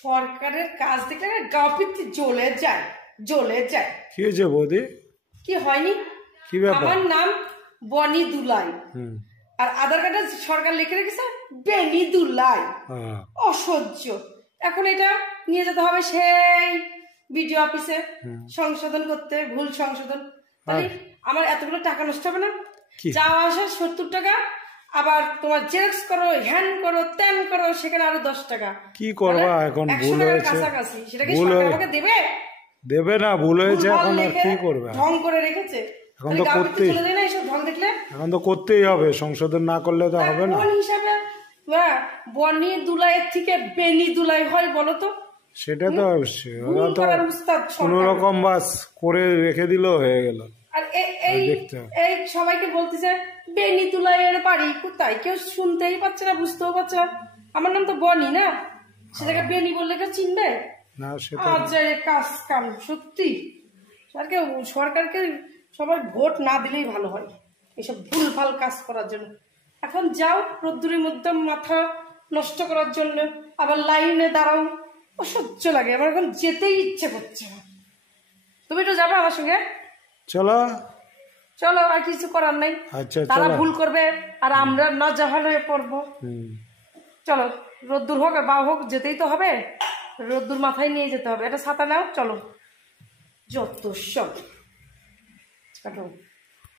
সরকারের কাজ দেখলে না গা পিত্তি জ্বলে যায় জ্বলে যায়। কি হয়েছে বৌদি? কি হয়নি? কি ব্যাপার? আমার নাম বনি দুলাই, আর আধার কার্ডে সরকার লিখে রেখেছে বেনি দুলাই। অসহ্য। এখন এটা নিয়ে যেতে হবে সেই বিডিও অফিসে সংশোধন করতে, ভুল সংশোধন। তাহলে আমার এতগুলো টাকা নষ্ট হবে না? যাওয়া আসা 70 টাকা, আবার তোমার জেরক্স করো, হ্যান করো, ত্যান করো, সেখানে আরো 10 টাকা। কি করবা এখন? ভুল হয়েছে, কাছাকাছি সেটা কি সরকার আমাকে দেবে? দেবে না, ভুল হয়েছে, এখন আর কি করবে? ঢং করে রেখেছে, এখন তো করতেই, এখন তো করতেই হবে, সংশোধন না করলে তো হবে না। কোন হিসাবে বনি দুলাইয়ের থেকে বেনি দুলাই হয় বলো তো? সেটা তো অবশ্যই, ওরা তো কোন রকম বাস করে রেখে দিল, হয়ে গেল। আর এই সবাইকে বলতেছে বেনি দুলাইয়ের বাড়ি কোথায়, কেউ শুনতেই পাচ্ছে না, বুঝতেও পারছে না। আমার নাম তো বনি না, সেটাকে বেনি বললে কেউ চিনবে না? সেটা কাজ কাম সত্যি। সরকারকে সবাই ভোট না দিলেই ভালো হয় এসব ভুলভাল কাজ করার জন্য। এখন যাও রোদ্দুরের মধ্যে মাথা নষ্ট করার জন্য, আবার লাইনে দাঁড়াও, অসহ্য লাগে। আমার এখন যেতেই ইচ্ছে করছে। তুমি তো যাবে আমার সঙ্গে? চলো চলো, আর কিছু করার নাই। আচ্ছা, তারা ভুল করবে আর আমরা না জাহাল হয়ে পড়বো। চলো, রোদ্দুর হোক আর বা হোক, যেতেই তো হবে। রোদ্দুর মাথায় নিয়ে যেতে হবে। এটা ছাতা নাও, চলো। যত সব কাটো।